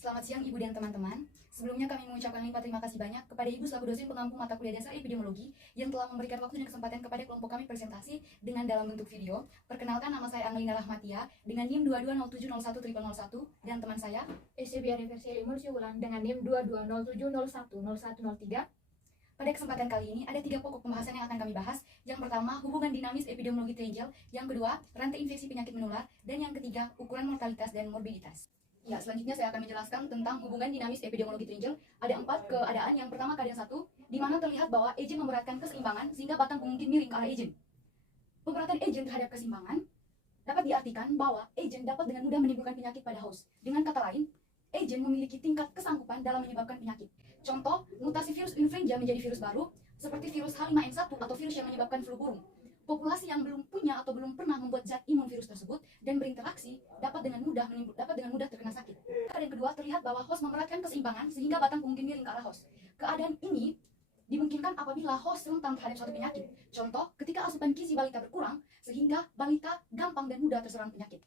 Selamat siang Ibu dan teman-teman. Sebelumnya kami mengucapkan limpah terima kasih banyak kepada Ibu selaku dosen pengampu mata kuliah dasar epidemiologi yang telah memberikan waktu dan kesempatan kepada kelompok kami presentasi dengan dalam bentuk video. Perkenalkan, nama saya Angelina Rahmatia dengan NIM 2207010001 dan teman saya SCBR Versi Limur Siulan dengan NIM 2207010103. Pada kesempatan kali ini ada 3 pokok pembahasan yang akan kami bahas. Yang pertama, hubungan dinamis epidemiologi Triangel. Yang kedua, rantai infeksi penyakit menular. Dan yang ketiga, ukuran mortalitas dan morbiditas. Ya, selanjutnya saya akan menjelaskan tentang hubungan dinamis epidemiologi Triangel. Ada 4 keadaan. Yang pertama, keadaan 1, di mana terlihat bahwa agent memberatkan keseimbangan sehingga batang pemungkit miring ke arah agent. Pemberatan agent terhadap keseimbangan dapat diartikan bahwa agent dapat dengan mudah menimbulkan penyakit pada host. Dengan kata lain, agent memiliki tingkat kesanggupan dalam menyebabkan penyakit. Contoh, mutasi virus influenza menjadi virus baru, seperti virus H5N1 atau virus yang menyebabkan flu burung. Populasi yang belum punya atau belum pernah membuat zat imun virus tersebut dan berinteraksi dapat dengan mudah terkena sakit. Keadaan kedua, terlihat bahwa host memberatkan keseimbangan sehingga batang pemungkit miring ke arah host. Keadaan ini dimungkinkan apabila host rentan terhadap suatu penyakit. Contoh, ketika asupan gizi balita berkurang sehingga balita gampang dan mudah terserang penyakit.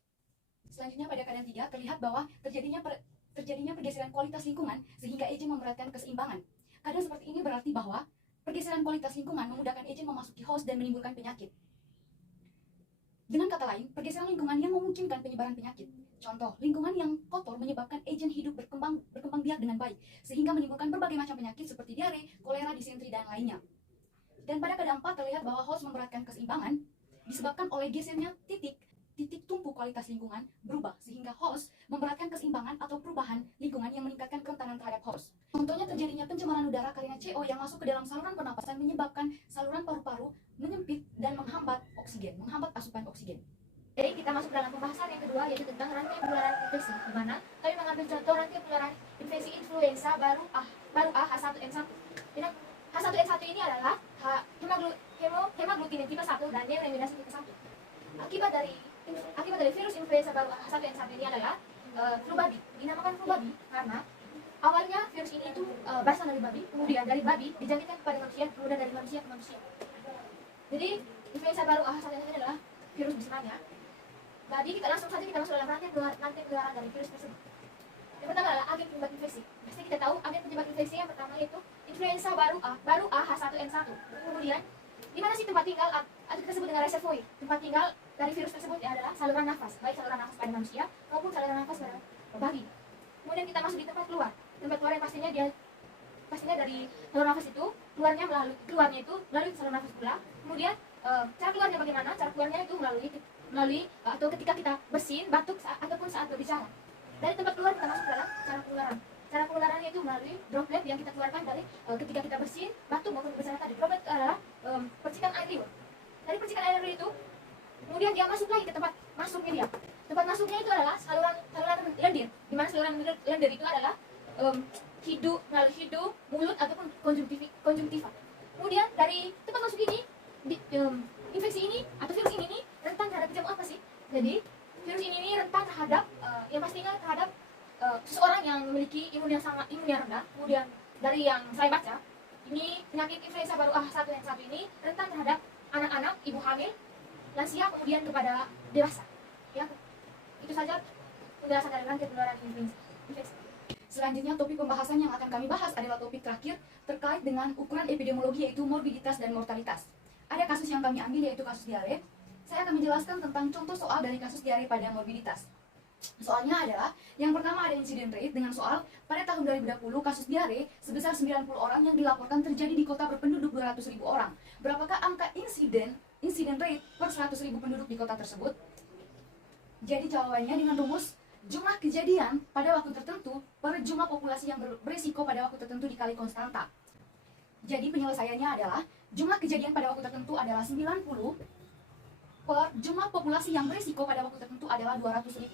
Selanjutnya pada keadaan 3, terlihat bahwa terjadinya pergeseran kualitas lingkungan sehingga agent memberatkan keseimbangan. Keadaan seperti ini berarti bahwa pergeseran kualitas lingkungan memudahkan agent memasuki host dan menimbulkan penyakit. Dengan kata lain, pergeseran lingkungan yang memungkinkan penyebaran penyakit. Contoh, lingkungan yang kotor menyebabkan agent hidup berkembang biak dengan baik, sehingga menimbulkan berbagai macam penyakit seperti diare, kolera, disentri, dan lainnya. Dan pada keadaan 4, terlihat bahwa host memberatkan keseimbangan disebabkan oleh gesernya titik tumpu kualitas lingkungan berubah sehingga host memberatkan keseimbangan atau perubahan lingkungan yang meningkatkan kerentanan terhadap host. Contohnya terjadinya pencemaran udara karena CO yang masuk ke dalam saluran pernapasan menyebabkan saluran paru-paru menyempit dan menghambat asupan oksigen. Jadi kita masuk dalam pembahasan yang kedua, yaitu tentang rantai penularan infeksi, di mana kami mengambil contoh rantai penularan infeksi influenza baru A H1N1. Jadi H1N1 ini adalah hemaglutinin tipe 1 dan neuraminase tipe 1. Akibat dari virus influenza baru H1N1 ini adalah flu babi. Dinamakan flu babi karena awalnya virus ini itu berasal dari babi, kemudian dari babi dijangkitkan kepada manusia, kemudian dari manusia ke manusia. Jadi influenza baru H1N1 ini adalah virus berserangnya babi. Kita langsung saja masuk dalam rantai penularan dari virus tersebut. Yang pertama adalah agen penyebab infeksi. Pasti kita tahu agen penyebab infeksi yang pertama yaitu influenza baru A H1N1. Kemudian di mana sih tempat tinggal atau kita sebut dengan reservoir? Tempat tinggal dari virus tersebut adalah saluran nafas, baik saluran nafas pada manusia maupun saluran nafas pada babi. Kemudian kita masuk di tempat keluar. Tempat keluar yang pastinya dari saluran nafas itu keluarnya itu melalui saluran nafas pula. Kemudian cara keluarnya bagaimana? Cara keluarnya itu melalui atau ketika kita bersin, batuk ataupun saat berbicara. Dari tempat keluar kita masuk dalam cara penularan. Cara penularannya itu melalui droplet yang kita keluarkan dari ketika kita bersin, batuk maupun berbicara tadi. Droplet itu adalah percikan air liur. Dari percikan air liur itu, kemudian dia masuk lagi ke tempat masuknya dia. Tempat masuknya itu adalah saluran lendir. Di mana saluran lendir itu adalah melalui hidung, mulut ataupun konjungtiva. Kemudian dari tempat masuk ini, infeksi ini atau virus ini rentan terhadap jamu apa sih? Jadi virus ini rentan terhadap yang pastinya terhadap seseorang yang memiliki imun yang rendah. Kemudian dari yang saya baca, ini penyakit influenza baru H1N1 ini rentan terhadap anak-anak, ibu hamil, lansia, kemudian kepada dewasa. Ya, itu saja penjelasan dari rantai penularan infeksi. Selanjutnya, topik pembahasan yang akan kami bahas adalah topik terakhir terkait dengan ukuran epidemiologi, yaitu morbiditas dan mortalitas. Ada kasus yang kami ambil, yaitu kasus diare. Saya akan menjelaskan tentang contoh soal dari kasus diare pada morbiditas. Soalnya adalah, yang pertama ada insiden rate dengan soal pada tahun 2020 kasus diare sebesar 90 orang yang dilaporkan terjadi di kota berpenduduk 200.000 orang. Berapakah angka insiden rate per 100.000 penduduk di kota tersebut? Jadi jawabannya dengan rumus jumlah kejadian pada waktu tertentu per jumlah populasi yang beresiko pada waktu tertentu dikali konstanta. Jadi penyelesaiannya adalah jumlah kejadian pada waktu tertentu adalah 90 per jumlah populasi yang beresiko pada waktu tertentu adalah 200.000.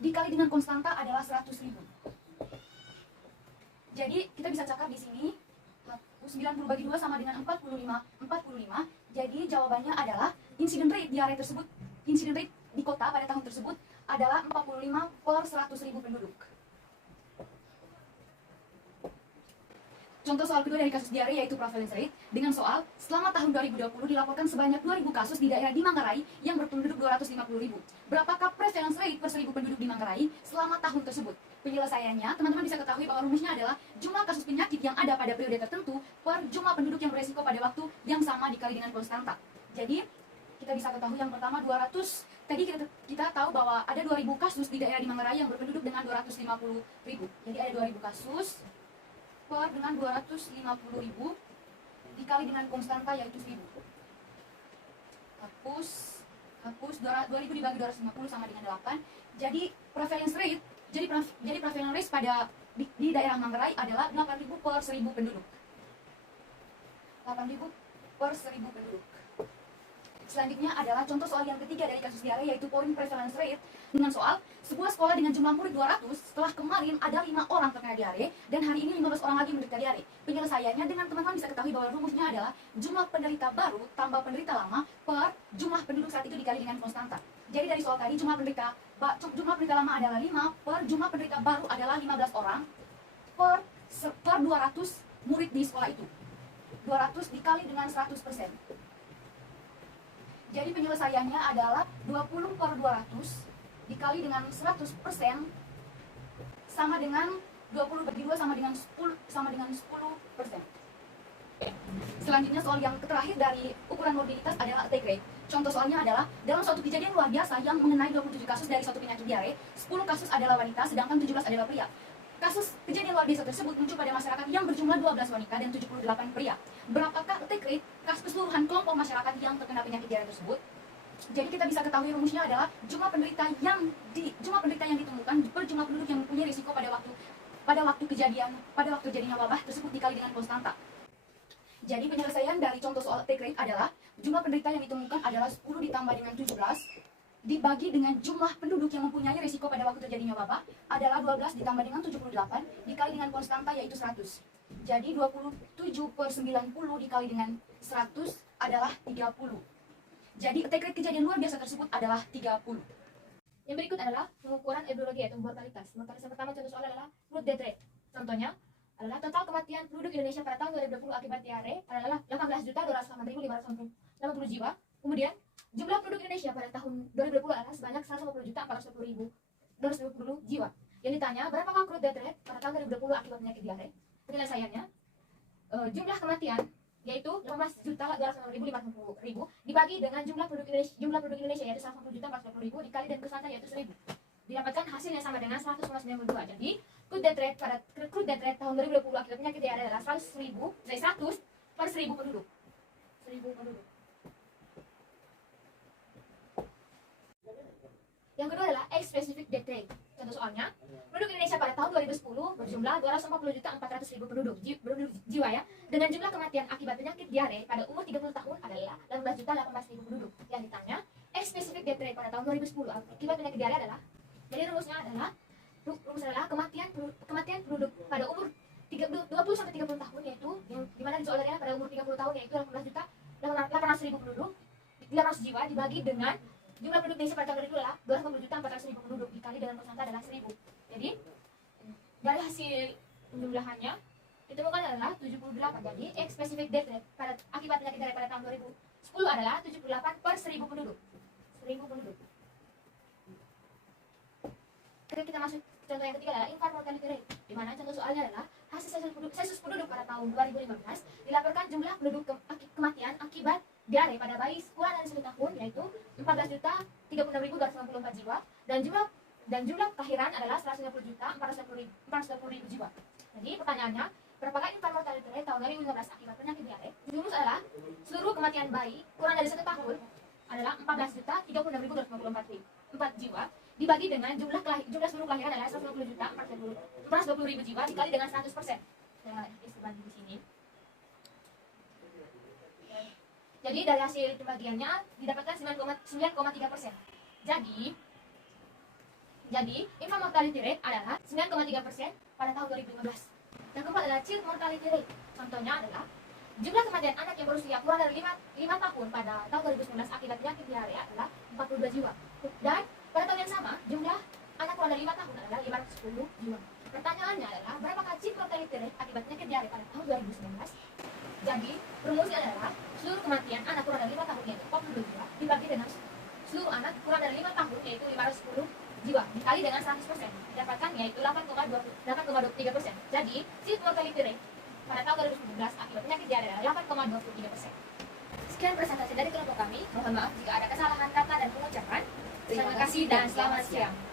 Dikali dengan konstanta adalah 100.000. Jadi kita bisa cakap di sini 90 bagi 2 sama dengan 45. Jadi jawabannya adalah insiden rate di kota pada tahun tersebut adalah 45 per 100.000 penduduk. Contoh soal kedua dari kasus diare yaitu prevalence rate dengan soal selama tahun 2020 dilaporkan sebanyak 2.000 kasus di daerah di Manggarai yang berpenduduk 250.000. Berapakah prevalence rate per 1.000 penduduk di Manggarai selama tahun tersebut? Penyelesaiannya, teman-teman bisa ketahui bahwa rumusnya adalah jumlah kasus penyakit yang ada pada periode tertentu per jumlah penduduk yang beresiko pada waktu yang sama dikali dengan konstanta. Jadi, kita bisa ketahui yang pertama 200. Tadi kita tahu bahwa ada 2.000 kasus di daerah di Manggarai yang berpenduduk dengan 250.000. Jadi ada 2.000 kasus per dengan 250.000 dikali dengan konstanta yaitu 1.000. Hapus 2.000 dibagi 250 sama dengan 8. Jadi prevalence rate prevalence rate pada di daerah Manggarai adalah 8.000 per 1.000 penduduk. 8.000 per 1.000 penduduk. Selanjutnya adalah contoh soal yang ketiga dari kasus diare yaitu point prevalence rate dengan soal sebuah sekolah dengan jumlah murid 200 setelah kemarin ada 5 orang terkena diare dan hari ini 15 orang lagi menderita diare. Penyelesaiannya dengan teman-teman bisa ketahui bahwa rumusnya adalah jumlah penderita baru tambah penderita lama per jumlah penduduk saat itu dikali dengan konstanta. Jadi dari soal tadi jumlah penderita lama adalah 5 per jumlah penderita baru adalah 15 orang per 200 murid di sekolah itu. 200 dikali dengan 100%. Jadi penyelesaiannya adalah 20 per 200 dikali dengan 100% sama dengan 20 bagi 2 sama dengan 10%. Selanjutnya soal yang terakhir dari ukuran morbiditas adalah attack rate. Contoh soalnya adalah dalam suatu kejadian luar biasa yang mengenai 27 kasus dari suatu penyakit diare, 10 kasus adalah wanita sedangkan 17 adalah pria. Kasus kejadian luar biasa tersebut muncul pada masyarakat yang berjumlah 12 wanita dan 78 pria. Berapakah attack rate keseluruhan kelompok masyarakat yang terkena penyakit diare tersebut? Jadi kita bisa ketahui rumusnya adalah jumlah penderita yang ditemukan per jumlah penduduk yang mempunyai risiko pada waktu terjadinya wabah tersebut dikali dengan konstanta. Jadi penyelesaian dari contoh soal attack rate adalah jumlah penderita yang ditemukan adalah 10 ditambah dengan 17 dibagi dengan jumlah penduduk yang mempunyai risiko pada waktu terjadinya wabah adalah 12 ditambah dengan 78 dikali dengan konstanta yaitu 100. Jadi 27 per 90 dikali dengan 100 adalah 30. Jadi attack rate kejadian luar biasa tersebut adalah 30. Yang berikut adalah pengukuran epidemiologi yaitu mortalitas. Mortalitas yang pertama contoh soal adalah root death rate. Contohnya adalah total kematian penduduk Indonesia pada tahun 2020 akibat diare adalah 18.208.080 jiwa. Kemudian jumlah penduduk Indonesia pada tahun 2020 adalah sebanyak 150.410.210 jiwa. Yang ditanya, berapakah root death rate pada tahun 2020 akibat penyakit diare? Penyelesaiannya, jumlah kematian yaitu 15.250.050 dibagi dengan jumlah penduduk Indonesia yaitu 150.410.000 dikali dan konstanta yaitu 1.000. Didapatkan hasil yang sama dengan 192. Jadi root death rate tahun 2020 akibat penyakit diare adalah 100 per 1.000 penduduk. 1.000 penduduk. Yang kedua adalah X-specific death rate. Contoh soalnya, penduduk Indonesia pada tahun 2010 berjumlah 240.400.000 penduduk jiwa ya. Dengan jumlah kematian akibat penyakit diare pada umur 30 tahun adalah 18.018.000 penduduk. Yang ditanya, X-specific death rate pada tahun 2010 akibat penyakit diare adalah, jadi rumusnya adalah kematian penduduk pada umur 20 sampai 30 tahun yaitu yang dimana di soalnya pada umur 30 tahun yaitu 18.800.000 penduduk, 800 jiwa dibagi dengan jumlah penduduk Indonesia pada tahun 2020 adalah 250.400.000 penduduk dikali dengan konstanta adalah 1.000. Jadi dari hasil penjumlahannya ditemukan adalah 78. Jadi X specific death rate pada akibat penyakit diare pada tahun 2010 adalah 78 per 1.000 penduduk. 1.000 penduduk. Kemudian kita masuk contoh yang ketiga adalah infant mortality rate, di mana contoh soalnya adalah hasil sensus penduduk pada tahun 2015 dilaporkan jumlah penduduk kematian akibat diare pada bayi kurang dari 1 tahun yaitu 14.036.294 jiwa dan jumlah kelahiran adalah 150.410.000 jiwa. Jadi pertanyaannya, berapakah infant mortality rate tahun 2015 akibat penyakit diare? Rumus adalah seluruh kematian bayi kurang dari 1 tahun adalah 14.036.294 jiwa dibagi dengan jumlah seluruh kelahiran adalah 150.420.000 jiwa dikali dengan 100%. Nah, dibagi di sini. Jadi dari hasil pembagiannya didapatkan 9,3%. Jadi infant mortality rate adalah 9,3% pada tahun 2015. Yang keempat adalah child mortality rate. Contohnya adalah jumlah kematian anak yang berusia kurang dari 5 tahun pada tahun 2019 akibat penyakit diare adalah 42 jiwa. Dan pada tahun yang sama, jumlah anak kurang dari 5 tahun adalah 510 jiwa. Pertanyaannya adalah, berapakah jumlah mortality rate akibat penyakit diare pada tahun 2019? Jadi, rumusnya adalah seluruh kematian anak kurang dari 5 tahun yaitu 42 jiwa dibagi dengan seluruh anak kurang dari 5 tahun yaitu 510 jiwa dikali dengan 100%, didapatkan yaitu 8,23%. Jadi, jumlah mortality rate pada tahun 2019 akibat penyakit diare adalah 8,23%. Sekian presentasi dari kelompok kami. Mohon maaf jika ada kesalahan kata dan pengucapan. Terima kasih dan selamat siang.